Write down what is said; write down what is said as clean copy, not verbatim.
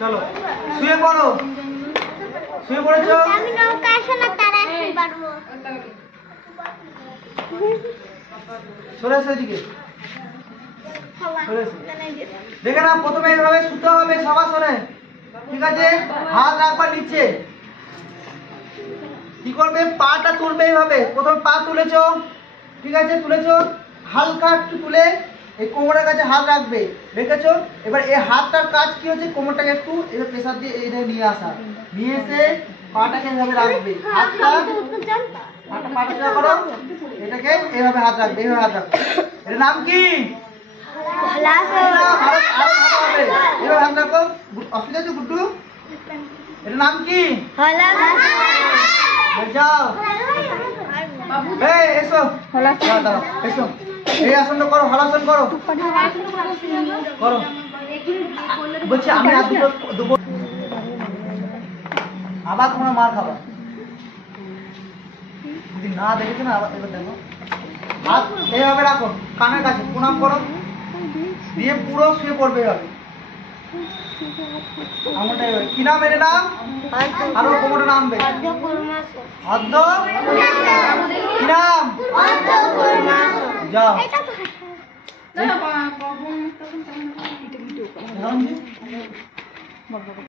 চলো শুয়ে পড়ো। শুয়ে পড়েছো? আমি নৌকা আসে না তারা শুয়ে পড়বো। সরে এসো এদিকে। দেখে না, প্রথমে এইভাবে শুতে হবে সবাসনে। ঠিক আছে, হাত রাখবা নিচে। কি করবে, পাটা তুলবে এইভাবে। প্রথমে পা তুলেছো, ঠিক আছে, তুলেছো, হালকা একটু তুলে এই কোমরের কাছে হাত রাখবে, রেখেছো। এবার এই হাতটার কাজ কি হচ্ছে, কোমরটাকে একটু এভাবে প্রেসার দিয়ে এইটা নিয়ে আসা, নিয়ে এসে পাটাকে এইভাবে রাখবে। হাতটা পাটা সোজা করো, এটাকে এইভাবে হাত রাখবে, এইভাবে হাত রাখবে। এর নাম কি? এবার হাত রাখো। অসুবিধা আছে গুড্ডু? এর নাম কি? যাও এসো, দাঁড়াও, এসো। এই আসনটা করো, হলাসন করো করো। বলছি আমি আর দুটো আবার তোমরা মার খাবা যদি না দেখেছো না। আবার এবার দেখো, হাত এইভাবে রাখো, কানের কাছে প্রণাম করো, দিয়ে পুরো শুয়ে পড়বে এইভাবে। আমটাই কি নাম, এর নাম? আরো কোমরে নামবে অর্ধ। কি নাম? যাও।